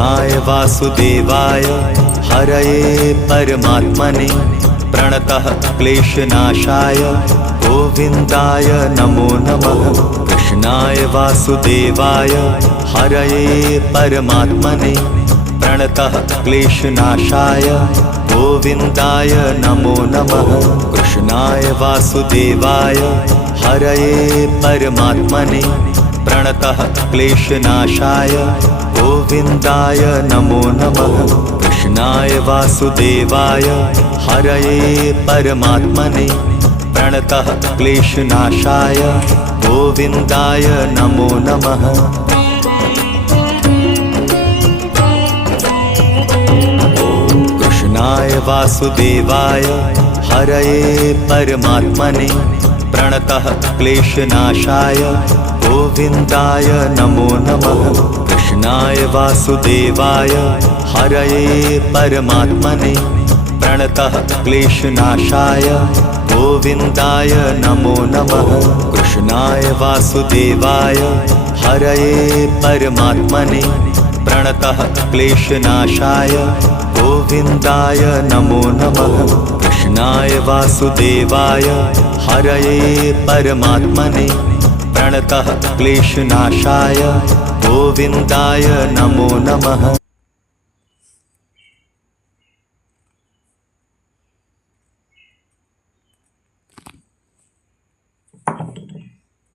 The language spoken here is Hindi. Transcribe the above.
वासुदेवाय हरये परमात्मने प्रणतः क्लेशनाशाय गोविन्दाय नमो नमः। कृष्णाय वासुदेवाय हरये परमात्मने प्रणतः क्लेशनाशाय गोविन्दाय नमो नमः। कृष्णाय वासुदेवाय हरये परमात्मने प्रणतः क्लेशनाशाय गोविन्दाय नमो नमः। कृष्णाय वासुदेवाय हरये परमात्मने प्रणतः क्लेशनाशाय गोविन्दाय नमो नमः। कृष्णाय वासुदेवाय हरये परमात्मने प्रणतः क्लेशनाशाय गोविन्दाय नमो नमः। कृष्णाय वासुदेवाय हरये परमात्मने प्रणतः क्लेशनाशाय गोविन्दाय नमो नमः। कृष्णाय वासुदेवाय हरये परमात्मने प्रणतः क्लेशनाशाय गोविन्दाय नमो नमः। कृष्णाय वासुदेवाय हरये परमात्मने प्रणतः क्लेशनाशाय गोविन्दाय नमो नमः।